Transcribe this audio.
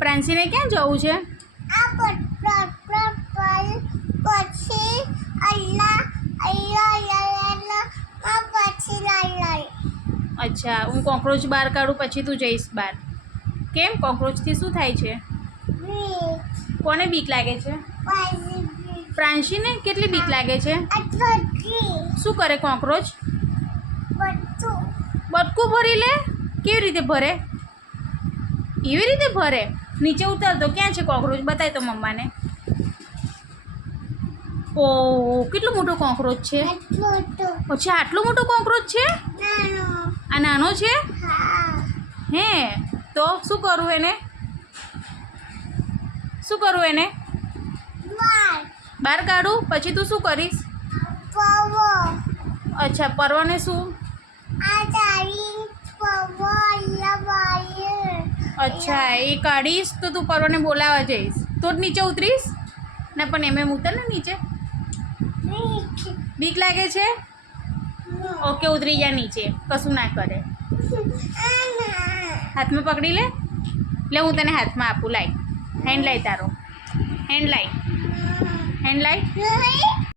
પ્રાંસીને ક્યાં જવું છે? અચ્છા, હું કોકરોચ બહાર કાઢું પછી તું જઈશ બહાર. કેમ? કોકરોચથી શું થાય છે? કોને બીક લાગે છે? પ્રાંશીને કેટલી બીક લાગે છે? શું કરે કોકરોચ? બટકું ભરી લે. કેવી રીતે ભરે? એવી રીતે ભરે. નીચે ઉતરતો. ક્યાં છે કોકરોચ? બતાય તો મમ્માને. ઓહ, કેટલો મોટો કોકરોચ છે. અચ્છા, આટલો મોટો કોકરોચ છે? આ નાનો છે? હે, તો શું કરું એને? શું કરું એને? બહાર કાઢું પછી તું શું કરીશ? અચ્છા, પરવાને શું? અચ્છા, એ કાઢીશ તો તું પરવાને બોલાવવા જઈશ તો જ નીચે ઉતરીશ ને? પણ એમ ઉતર ને નીચે. બીક લાગે છે? ઓકે, ઉતરી જા નીચે. કશું ના કરે. હાથમાં પકડી લે. લે, હું તને હાથમાં આપું. લાય, હેન્ડ લાય તારો. હેન્ડ લાય.